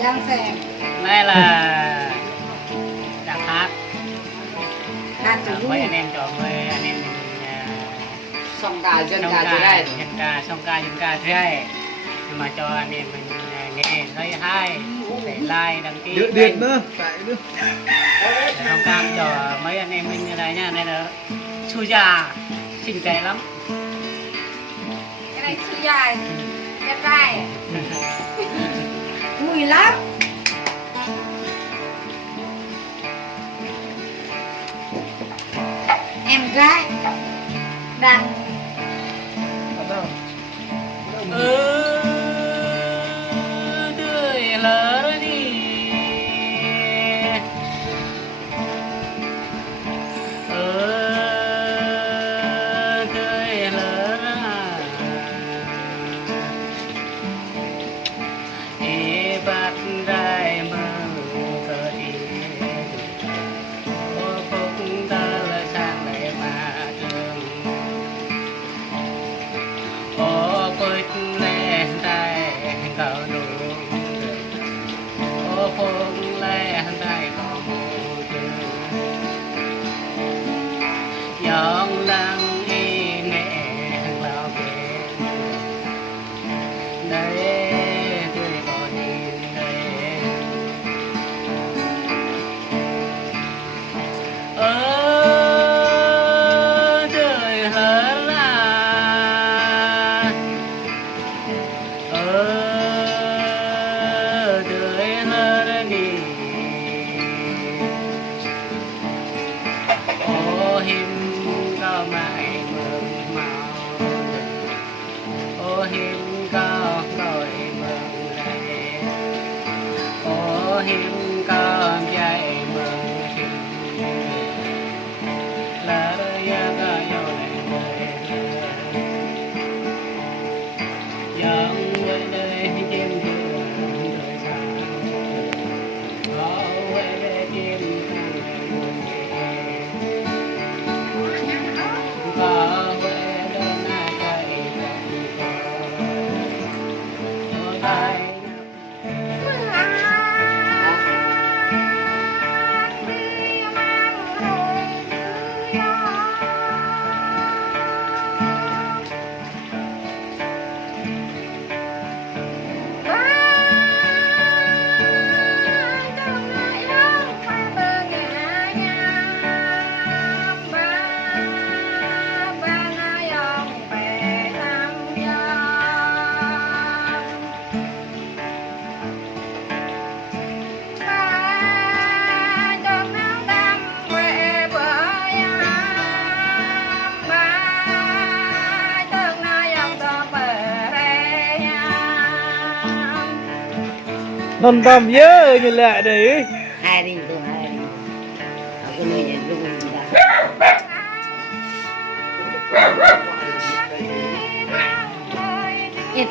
Giang Sèn. Đây là đạp hát. Hát cho vui. Mấy anh em chọn mấy anh em mình Song ca dân ca dưới đây. dân ca song ca dân ca dưới đây. Nhưng mà cho anh em mình nghe thấy hay để like đăng ký điện nữa tại nữa song ca cho mấy anh em mình như này nha. Này là su già xinh trẻ lắm. Cái này sư dài, đẹp trai. Vui lắm. Em gái đang Tươi lỡ đi tươi lỡ đi bắt đại mừng cờ đi ô phúc ta là sang lại mà trường ô quýt lên tay cầu đủ ô phúc lên tay cầu mù trường dòng lăng y nghệ lao về đây tôi còn nhìn đây trời lớn là trời lớn đi ô hiểm cao mãi mừng màu ô hiểm cao gọi mừng lại ô hiểm cao dạy mừng hiểm là ya ga yo lại dòng về đây chim thương đời xa có về đây chim có về đây na chạy có tay non tầm nhớ như lại đấy hai đi tôi hai đi. Ở cái nơi này lúc mình ra. Ít.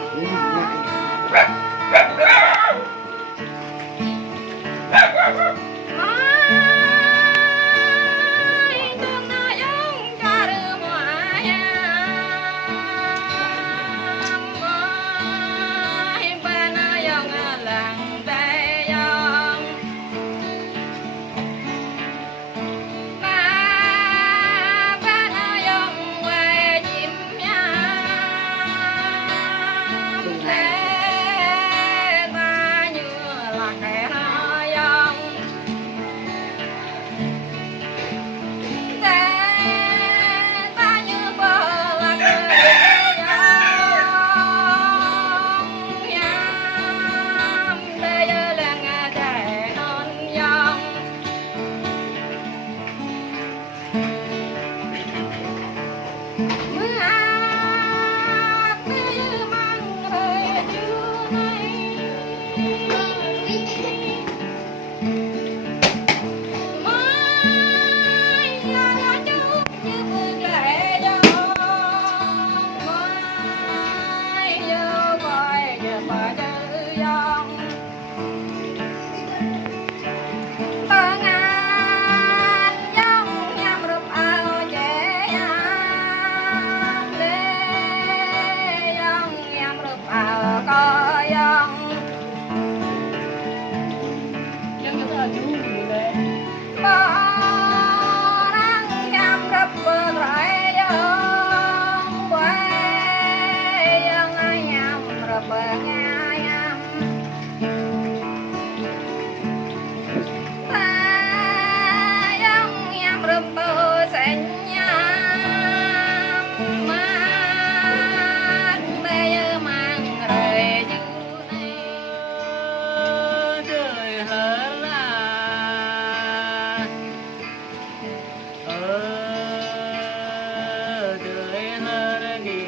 chú lệ Bò đang nhằm rập bờ rải dông quay dông ai nhằm rập bờ ngay nhằm ta dông nhằm rập bờ xanh nhằm mắt bây giờ mang rời như này trời hở là trời hở đi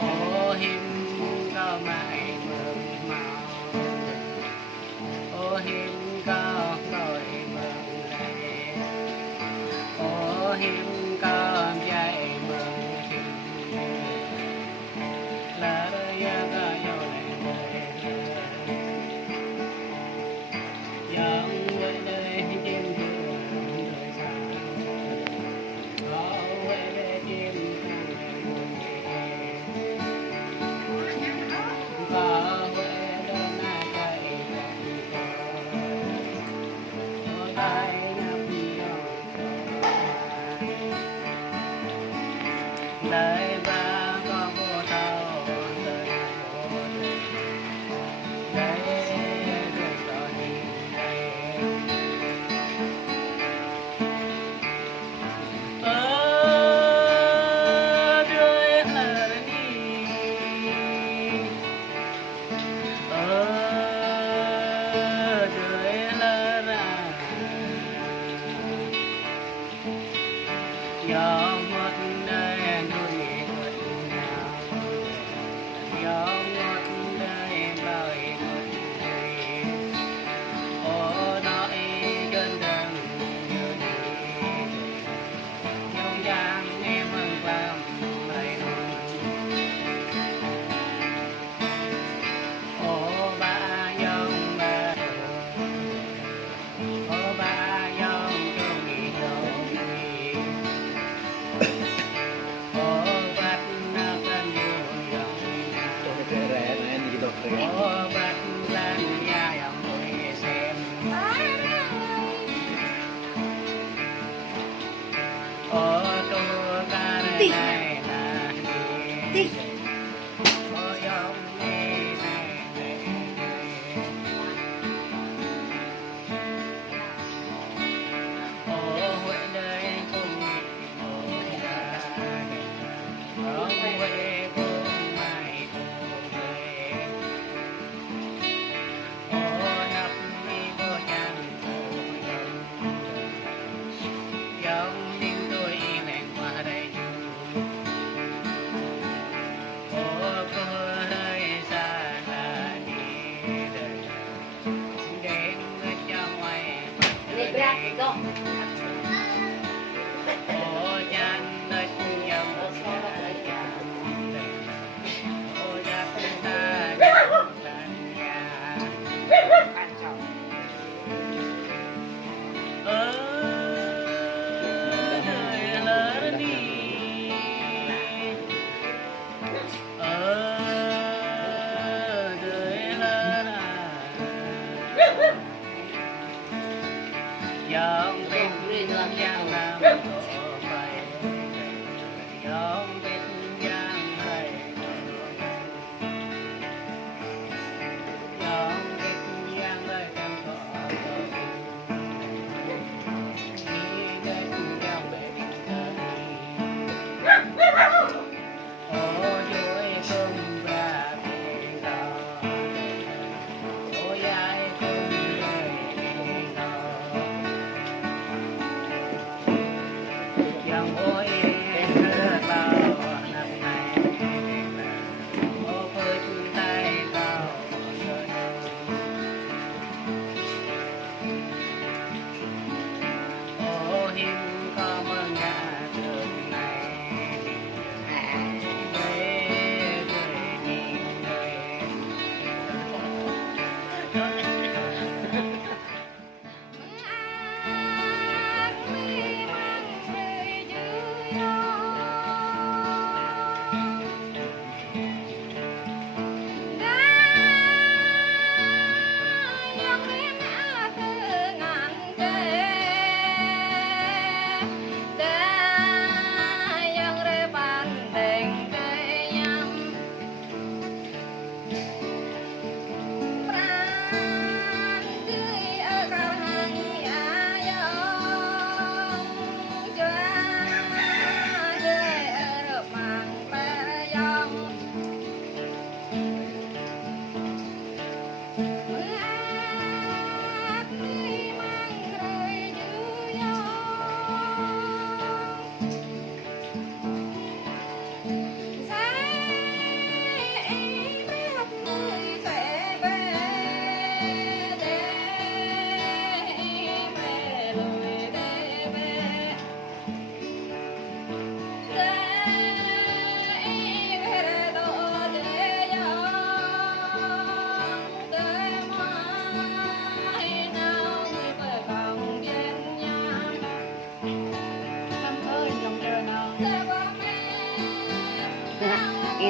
ô hiểm có mãi mừng màu ô hiểm có gọi mừng lại ô hiểm có dạy mừng tình là ya ga yo này yang với đây chim đường đời xa có với đây chim có với đây na chạy có tay nắp đời ba có vô tàu đời vô đời đời có đi đây đời hờ đi đời lơ ra gió một đời nuôi người nào gió một đời lời người ô nói gần gần như đi nhung giang em mừng làm lời ô ba dòng ba ô ba dòng chung nghỉ dòng nghỉ ô bắt nó cần vui dòng Cái rẻ này đi đọc rẻ. ô bắt lên nhà dòng người xem ô tô ca này là đi ô dòng đi này ô huệ đời cùng ô ra ô huệ cùng mai cùng về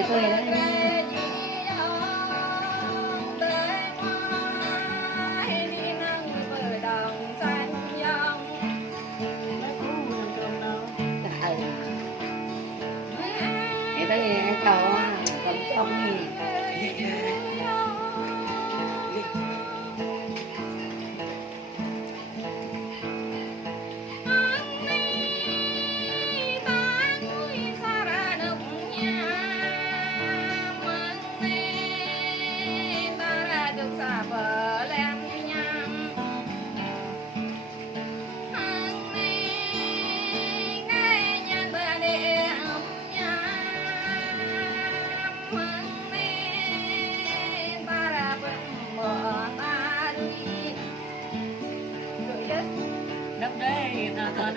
cười đó. Trời. Người ta nghe cầu cầm trong gì. Đất đai ta ta